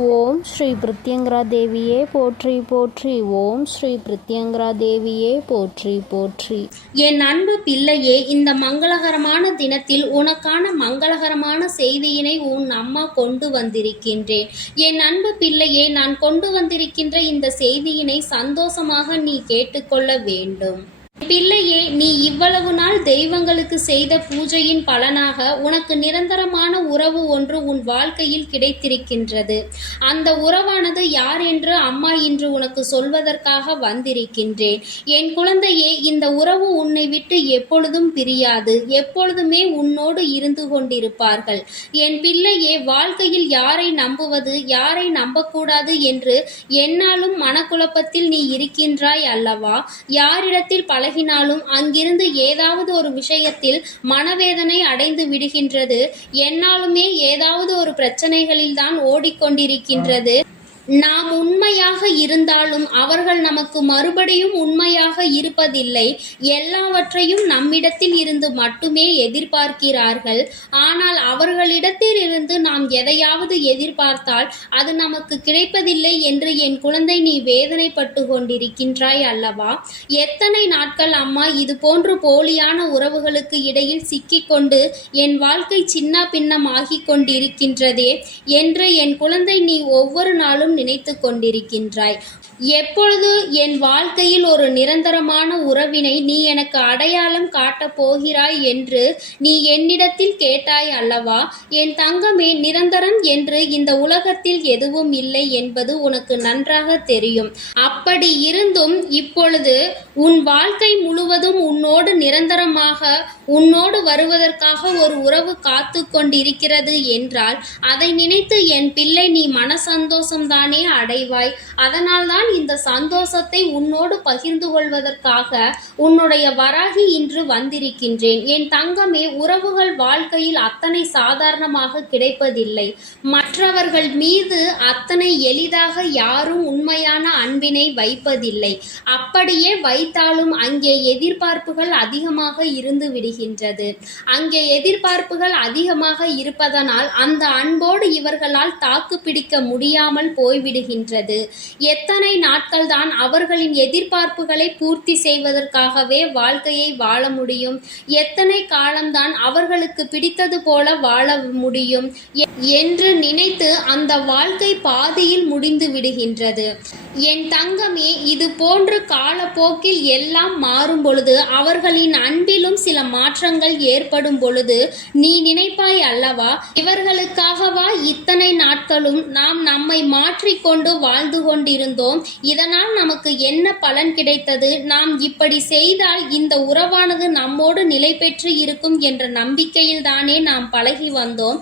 ஓம் ஸ்ரீ பிரித்யங்கரா தேவியே போற்றி போற்றி. ஓம் ஸ்ரீ பிரித்யங்கரா தேவியே போற்றி போற்றி. என் அன்பு பிள்ளையே இந்த மங்களகரமான தினத்தில் உனக்கான மங்களகரமான செய்தியினை உன் அம்மா கொண்டு வந்திருக்கின்றேன். என் அன்பு பிள்ளையே நான் கொண்டு வந்திருக்கின்ற இந்த செய்தியினை சந்தோஷமாக நீ கேட்டுக்கொள்ள வேண்டும். பிள்ளையே நீ இவ்வளவு நாள் தெய்வங்களுக்கு செய்த பூஜையின் பலனாக உனக்கு நிரந்தரமான உறவு ஒன்று உன் வாழ்க்கையில் கிடைத்திருக்கின்றது. அந்த உறவானது யார் என்று அம்மா இன்று உனக்கு சொல்வதற்காக வந்திருக்கின்றேன். என் குழந்தையே இந்த உறவு உன்னை விட்டு எப்பொழுதும் பிரியாது. எப்பொழுதுமே உன்னோடு இருந்து கொண்டிருப்பார்கள். என் பிள்ளையே வாழ்க்கையில் யாரை நம்புவது யாரை நம்பக்கூடாது என்று என்னாலும் மனக்குழப்பத்தில் நீ இருக்கின்றாய் அல்லவா? யாரிடத்தில் பழகினாலும் அங்கிருந்து ஏதாவது ஒரு விஷயத்தில் மனவேதனை அடைந்து விடுகின்றது. என்னாலுமே ஏதாவது ஒரு பிரச்சனைகளில்தான் ஓடிக்கொண்டிருக்கின்றது. நாம் உண்மையாக இருந்தாலும் அவர்கள் நமக்கு மறுபடியும் உண்மையாக இருப்பதில்லை. எல்லாவற்றையும் நம்மிடத்தில் இருந்து மட்டுமே எதிர்பார்க்கிறார்கள். ஆனால் அவர்களிடத்தில் இருந்து நாம் எதையாவது எதிர்பார்த்தால் அது நமக்கு கிடைப்பதில்லை என்று என் குழந்தை நீ வேதனைப்பட்டு கொண்டிருக்கின்றாய் அல்லவா? எத்தனை நாட்கள் அம்மா இது போன்று போலியான உறவுகளுக்கு இடையில் சிக்கிக்கொண்டு என் வாழ்க்கை சின்ன பின்னமாகி கொண்டிருக்கின்றதே? என்று என் குழந்தை நீ ஒவ்வொரு நாளும் நினைத்து கொண்டிருக்கின்றாய். எப்பொழுது என் வாழ்க்கையில் ஒரு நிரந்தரமான உறவினை நீ எனக்கு அடையாளம் காட்டப் போகிறாய் என்று நீ என்னிடத்தில் கேட்டாய் அல்லவா? என் தங்கமே நிரந்தரம் என்று இந்த உலகத்தில் எதுவும் இல்லை என்பது உனக்கு நன்றாக தெரியும். அப்படி இருந்தும் இப்பொழுது உன் வாழ்க்கை முழுவதும் உன்னோடு நிரந்தரமாக உன்னோடு வருவதற்காக ஒரு உறவு காத்து கொண்டிருக்கிறது என்றால் அதை நினைத்து என் பிள்ளை நீ மன சந்தோஷம்தான் அடைவாய். அதனால்தான் இந்த சந்தோஷத்தை உன்னோடு பகிர்ந்து கொள்வதற்காக உன்னுடைய வராகி இன்று வந்திருக்கின்றேன். என் தங்கமே உறவுகள் வாழ்க்கையில் அத்தனை சாதாரணமாக கிடைப்பதில்லை. மற்றவர்கள் மீது அத்தனை எளிதாக யாரும் உண்மையான அன்பினை வைப்பதில்லை. அப்படியே வைத்தாலும் அங்கே எதிர்பார்ப்புகள் அதிகமாக இருந்து விடுகின்றது. அங்கே எதிர்பார்ப்புகள் அதிகமாக இருப்பதனால் அந்த அன்போடு இவர்களால் தாக்கு பிடிக்க முடியாமல் போய் போய்விடுகின்றது. எத்தனை நாட்கள் தான் அவர்களின் எதிர்பார்ப்புகளை பூர்த்தி செய்வதற்காகவே வாழ்க்கையை வாழ முடியும். எத்தனை காலம்தான் அவர்களுக்கு பிடித்தது போல வாழ முடியும். என்று நினைத்து அந்த வாழ்க்கை பாதியில் முடிந்து விடுகின்றது. என் தங்கமே இது போன்று காலப்போக்கில் எல்லாம் மாறும் பொழுது அவர்களின் அன்பிலும் சில மாற்றங்கள் ஏற்படும் பொழுது நீ நினைப்பாய் அல்லவா? இவர்களுக்காகவா இத்தனை நாட்களும் நாம் நம்மை மாற்றிக்கொண்டு வாழ்ந்து கொண்டிருந்தோம். இதனால் நமக்கு என்ன பலன் கிடைத்தது? நாம் இப்படி செய்தால் இந்த உறவானது நம்மோடு நிலை பெற்று இருக்கும் என்ற நம்பிக்கையில் தானே நாம் பழகி வந்தோம்.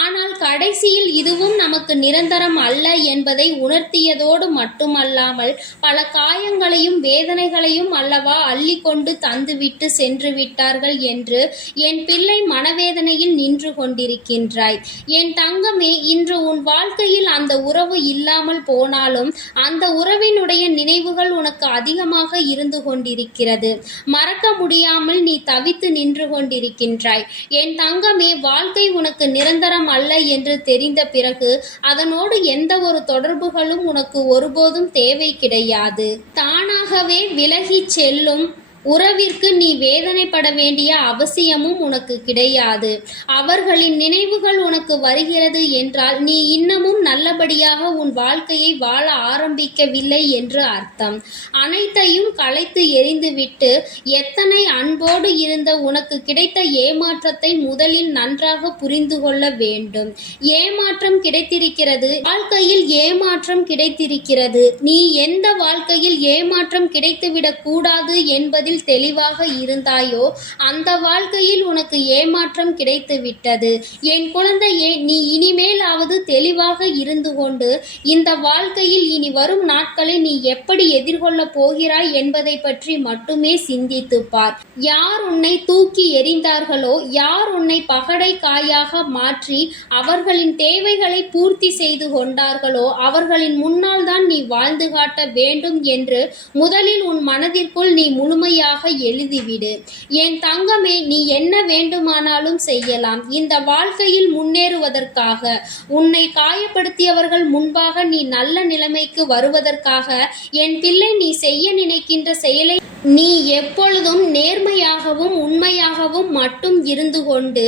ஆனால் கடைசியில் இதுவும் நமக்கு நிரந்தரம் அல்ல என்பதை உணர்த்தியதோடு மட்டுமல்லாமல் பல காயங்களையும் வேதனைகளையும் அல்லவா அள்ளிக்கொண்டு தந்துவிட்டு சென்று விட்டார்கள் என்று என் பிள்ளை மனவேதனையில் நின்று கொண்டிருக்கின்றாய். என் தங்கமே இன்று உன் வாழ்க்கையில் அந்த உறவு இல்லை இல்லாமல் போனாலும் அந்த உறவினுடைய நினைவுகள் உனக்கு அதிகமாக இருந்து கொண்டிருக்கிறது. மறக்க முடியாமல் நீ தவித்து நின்று கொண்டிருக்கின்றாய். என் தங்கமே வாழ்க்கை உனக்கு நிரந்தரம் அல்ல என்று தெரிந்த பிறகு அதனோடு எந்த ஒரு தொடர்புகளும் உனக்கு ஒருபோதும் தேவை கிடையாது. தானாகவே விலகிச் செல்லும் உறவிற்கு நீ வேதனைப்பட வேண்டிய அவசியமும் உனக்கு கிடையாது. அவர்களின் நினைவுகள் உனக்கு வருகிறது என்றால் நீ இன்னமும் நல்லபடியாக உன் வாழ்க்கையை வாழ ஆரம்பிக்கவில்லை என்று அர்த்தம். அனைத்தையும் களைத்து எறிந்துவிட்டு எத்தனை அன்போடு இருந்த உனக்கு கிடைத்த ஏமாற்றத்தை முதலில் நன்றாக புரிந்து கொள்ள வேண்டும். ஏமாற்றம் கிடைத்திருக்கிறது. வாழ்க்கையில் ஏமாற்றம் கிடைத்திருக்கிறது. நீ எந்த வாழ்க்கையில் ஏமாற்றம் கிடைத்துவிடக் கூடாது என்பதில் தெளிவாக இருந்தாயோ அந்த வாழ்க்கையில் உனக்கு ஏமாற்றம் கிடைத்து விட்டது என் குழந்தையே நீ இனிமேலாவது தெளிவாக இருந்து கொண்டு இந்த வாழ்க்கையில் இனி வரும் நாட்களை நீ எப்படி எதிர்கொள்ளப் போகிறாய் என்பதை பற்றி மட்டுமே சிந்தித்து பார். யார் உன்னை தூக்கி எறிந்தார்களோ யார் உன்னை பகடை காயாக மாற்றி அவர்களின் தேவைகளை பூர்த்தி செய்து கொண்டார்களோ அவர்களின் முன்னால் தான் நீ வாழ்ந்து காட்ட வேண்டும் என்று முதலில் உன் மனதிற்குள் நீ முழுமையாக சரியாக எழுதிவிடு. என் தங்கமே நீ என்ன வேண்டுமானாலும் செய்யலாம். இந்த வாழ்க்கையில் முன்னேறுவதற்காக உன்னை காயப்படுத்தியவர்கள் முன்பாக நீ நல்ல நிலைமைக்கு வருவதற்காக என் பிள்ளை நீ செய்ய நினைக்கின்ற செயலை நீ எப்பொழுதும் நேர்மையாகவும் உண்மையாகவும் மட்டும் இருந்து கொண்டு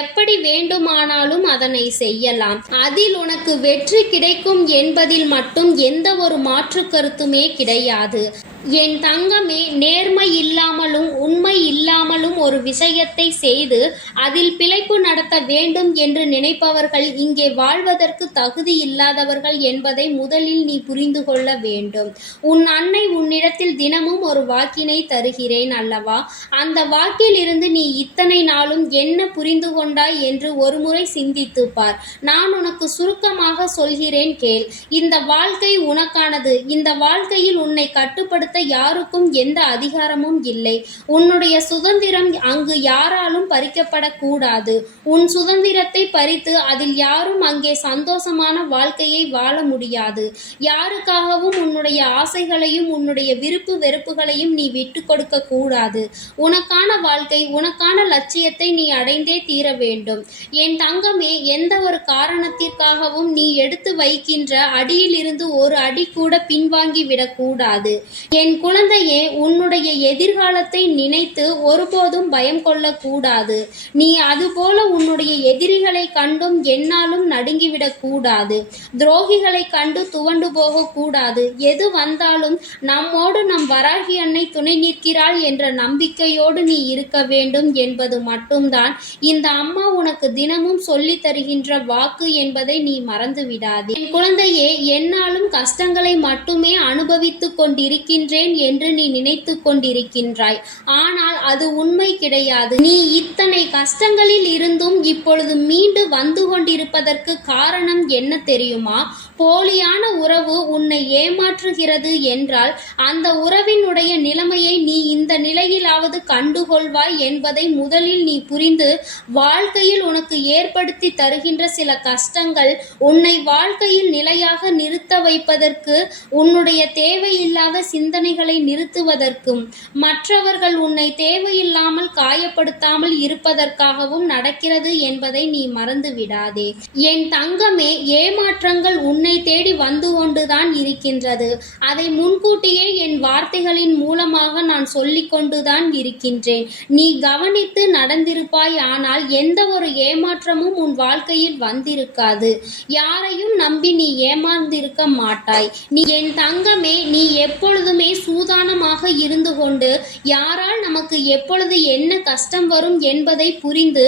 எப்படி வேண்டுமானாலும் அதனை செய்யலாம். அதில் உனக்கு வெற்றி கிடைக்கும் என்பதில் மட்டும் எந்த ஒரு மாற்று கருத்துமே கிடையாது. என் தங்கமே நேர்மை இல்லாமலும் உண்மை இல்லாமலும் ஒரு விஷயத்தை செய்து அதில் பிழைப்பு நடத்த வேண்டும் என்று நினைப்பவர்கள் இங்கே வாழ்வதற்கு தகுதி இல்லாதவர்கள் என்பதை முதலில் நீ புரிந்து கொள்ள வேண்டும். உன் அன்னை உன்னிடத்தில் தினமும் ஒரு வாக்கினை தருகிறேன் அல்லவா? அந்த வாக்கில் இருந்து நீ இத்தனை நாளும் என்ன புரிந்து கொண்டாய் என்று ஒருமுறை சிந்தித்துப் பார். நான் உனக்கு சுருக்கமாக சொல்கிறேன் கேள். இந்த வாழ்க்கை உனக்கானது. இந்த வாழ்க்கையில் உன்னை கட்டுப்படுத்த யாருக்கும் எந்த அதிகாரமும் இல்லை. உன்னுடைய சுதந்திரம் அங்கு யாராலும் பறிக்கப்படக்கூடாது. உன் சுதந்திரத்தை பறித்து அதில் யாரும் அங்கே சந்தோஷமான வாழ்க்கையை வாழ முடியாது. யாருக்காகவும் உன்னுடைய ஆசைகளையும் உன்னுடைய விருப்பு வெறுப்புகளையும் நீ விட்டு கொடுக்க கூடாது. உனக்கான வாழ்க்கை உனக்கான லட்சியத்தை நீ அடைந்தே தீர வேண்டும். என் தங்கமே எந்த ஒரு காரணத்திற்காகவும் நீ எடுத்து வைக்கின்ற அடியில் இருந்து ஒரு அடி கூட பின்வாங்கி விடக்கூடாது என் என் குழந்தையே உன்னுடைய எதிர்காலத்தை நினைத்து ஒருபோதும் பயம் கொள்ளக்கூடாது. நீ அதுபோல உன்னுடைய எதிரிகளை கண்டும் என்னாலும் நடுங்கிவிடக் கூடாது. துரோகிகளை கண்டு துவண்டு போகக்கூடாது எது வந்தாலும் நம்மோடு நம் வராகி அன்னை துணை நிற்கிறாள் என்ற நம்பிக்கையோடு நீ இருக்க வேண்டும் என்பது மட்டும்தான். இந்த அம்மா உனக்கு தினமும் சொல்லித் தருகின்ற வாக்கு என்பதை நீ மறந்து விடாதே என் குழந்தையே என்னாலும் கஷ்டங்களை மட்டுமே அனுபவித்துக் கொண்டிருக்கின்றேன் என்று நீ நினைத்துக் கொண்டிருக்கின்றாய். ஆனால் அது உண்மை கிடையாது. நீ இத்தனை கஷ்டங்களில் இருந்தும் இப்பொழுது மீண்டு வந்து கொண்டிருப்பதற்கு காரணம் என்ன தெரியுமா? போலியான உறவு உன்னை ஏமாற்றுகிறது என்றால் அந்த உறவினுடைய நிலைமையை நீ இந்த நிலையிலாவது கண்டுகொள்வாய் என்பதை முதலில் நீ புரிந்து வாழ்க்கையில் உனக்கு ஏற்படுத்தி தருகின்ற சில கஷ்டங்கள் உன்னை வாழ்க்கையில் நிலையாக நிறுத்த வைப்பதற்கு உன்னுடைய தேவையில்லாத சிந்தனைகளை நிறுத்துவதற்கும் மற்றவர்கள் உன்னை தேவையில்லாமல் காயப்படுத்தாமல் இருப்பதற்காகவும் நடக்கிறது என்பதை நீ மறந்து விடாதே என் தங்கமே ஏமாற்றங்கள் உன்னை தேடி வந்து கொண்டுதான் இருக்கின்றது. அதை முன்கூட்டியே என் வார்த்தைகளின் மூலமாக நான் சொல்லிக் கொண்டுதான் இருக்கின்றேன். நீ கவனித்து நடந்திருப்பாய் ஆனால் எந்த ஒரு ஏமாற்றமும் உன் வாழ்க்கையில் வந்திருக்காது. யாரையும் நம்பி நீ ஏமாந்திருக்க மாட்டாய். நீ என் தங்கமே நீ எப்பொழுதுமே சூதானமாக இருந்து கொண்டு யாரால் நமக்கு எப்பொழுது என்ன கஷ்டம் வரும் என்பதை புரிந்து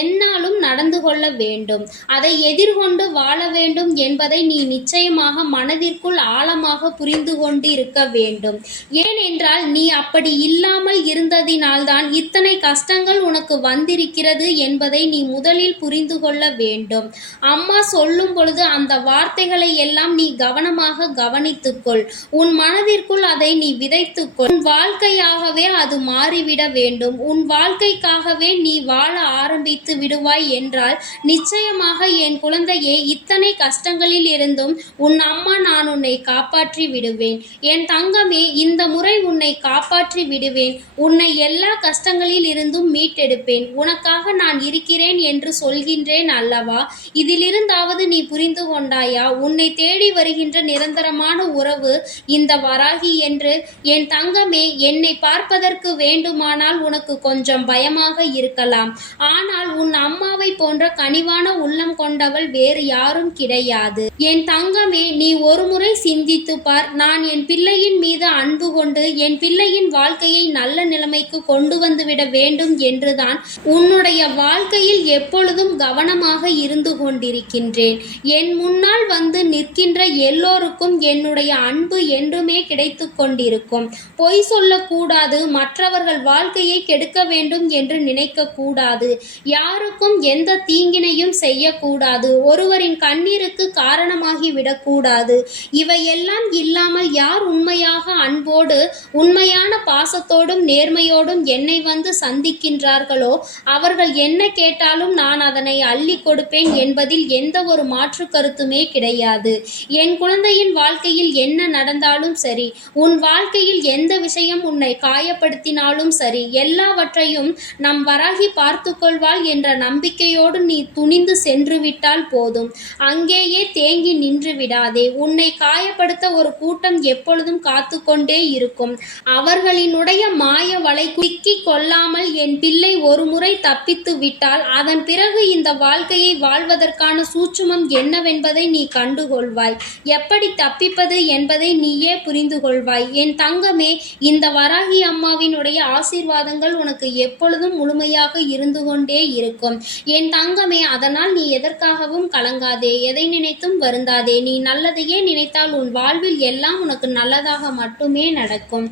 என்னாலும் நடந்து கொள்ள வேண்டும். அதை எதிர்கொண்டு வாழ வேண்டும் என்பதை நீ நிச்சயமாக மனதிற்குள் ஆழமாக புரிந்து கொண்டு இருக்க வேண்டும். ஏனென்றால் நீ அப்படி இல்லாமல் இருந்ததினால்தான் இத்தனை கஷ்டங்கள் உனக்கு வந்திருக்கிறது என்பதை நீ முதலில் புரிந்து கொள்ள வேண்டும். அம்மா சொல்லும் பொழுது அந்த வார்த்தைகளை எல்லாம் நீ கவனமாக கவனித்துக்கொள். உன் மனதிற்குள் அதை நீ விதைத்துக்கொள். உன் வாழ்க்கையாகவே அது மாறிவிட வேண்டும். உன் வாழ்க்கைக்காகவே நீ வாழ ஆரம்பித்து விடுவாய் என்றால் நிச்சயமாக என் குழந்தையே இத்தனை கஷ்டங்களில் இருந்தும் உன் அம்மா நான் உன்னை காப்பாற்றி விடுவேன். என் தங்கமே இந்த முறை உன்னை காப்பாற்றி விடுவேன். உன்னை எல்லா கஷ்டங்களில் இருந்தும் மீட்டெடுப்பேன். உனக்காக நான் இருக்கிறேன் என்று சொல்கின்றேன் அல்லவா? இதிலிருந்தாவது நீ புரிந்து கொண்டாயா? உன்னை தேடி வருகின்ற நிரந்தரமான உறவு இந்த வராகி என்று என் தங்கமே என்னை பார்ப்பதற்கு வேண்டுமானால் உனக்கு கொஞ்சம் பயமாக இருக்கலாம். ஆனால் உன் அம்மாவை போன்ற கனிவான உள்ளம் கொண்டவள் வேறு யாரும் கிடையாது. என் தங்கமே நீ ஒருமுறை சிந்தித்து பார். நான் என் பிள்ளையின் மீது அன்பு கொண்டு என் பிள்ளையின் வாழ்க்கையை நல்ல நிலைமைக்கு கொண்டு வந்துவிட வேண்டும் என்றுதான் உன்னுடைய வாழ்க்கையில் எப்பொழுதும் கவனமாக இருந்து கொண்டிருக்கின்றேன். என் முன்னால் வந்து நிற்கின்ற எல்லோருக்கும் என்னுடைய அன்பு என்றுமே கிடைத்து கொண்டிருக்கும். பொய் சொல்லக்கூடாது மற்றவர்கள் வாழ்க்கையை கெடுக்க வேண்டும் என்று நினைக்க கூடாது. யாருக்கும் எந்த தீங்கினையும் செய்யக்கூடாது. ஒருவரின் கண்ணீருக்கு காரணமாகி விடக்கூடாது. இவையெல்லாம் இல்லாமல் யார் உண்மையாக அன்போடு உண்மையான பாசத்தோடும் நேர்மையோடும் என்னை வந்து சந்திக்கின்றார்களோ? அவர்கள் என்ன கேட்டாலும் நான் அதனை அள்ளி கொடுப்பேன் என்பதில் எந்த ஒரு மாற்று கருத்துமே கிடையாது. என் குழந்தையின் வாழ்க்கையில் என்ன நடந்தாலும் சரி உன் வாழ்க்கையில் எந்த விஷயம் உன்னை காயப்படுத்தினாலும் சரி எல்லாவற்றையும் நம் வராகி பார்த்து கொள்வாள் என்ற நம்பிக்கையோடு நீ துணிந்து சென்று விட்டால் போதும். அங்கேயே தேங்கி நின்று விடாதே. உன்னை காயப்படுத்த ஒரு கூட்டம் எப்பொழுதும் காத்து கொண்டே இருக்கும். அவர்களினுடைய மாய வலை குறுக்கி கொள்ளாமல் என் பிள்ளை ஒரு முறை தப்பித்து விட்டால் அதன் பிறகு இந்த வாழ்க்கையை வாழ்வதற்கான சூட்சுமம் என்னவென்பதை நீ கண்டுகொள்வாய். எப்படி தப்பிப்பது என்பதை நீயே புரிந்து கொள்வாய் என் தங்கமே இந்த வராகி அம்மாவினுடைய ஆசீர்வாதங்கள் உனக்கு எப்பொழுதும் முழுமையாக இருந்து கொண்டே இருக்கும். என் தங்கமே அதனால் நீ எதற்காகவும் கலங்காதே எதை நினைத்தும் வருந்தாதே. நீ நல்லதையே நினைத்தால் உன் வாழ்வில் எல்லாம் உனக்கு நல்லதாக மட்டுமே நடக்கும்.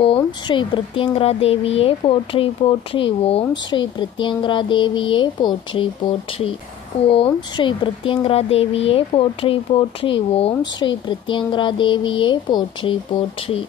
ஓம் ஸ்ரீ பிரித்யங்கரா தேவியே போற்றி போற்றி. ஓம் ஸ்ரீ பிரித்யங்கரா தேவியே போற்றி போற்றி. ஓம் ஸ்ரீ பிரித்யங்கரா தேவியே போற்றி போற்றி. ஓம் ஸ்ரீ பிரித்யங்கரா தேவியே போற்றி போற்றி.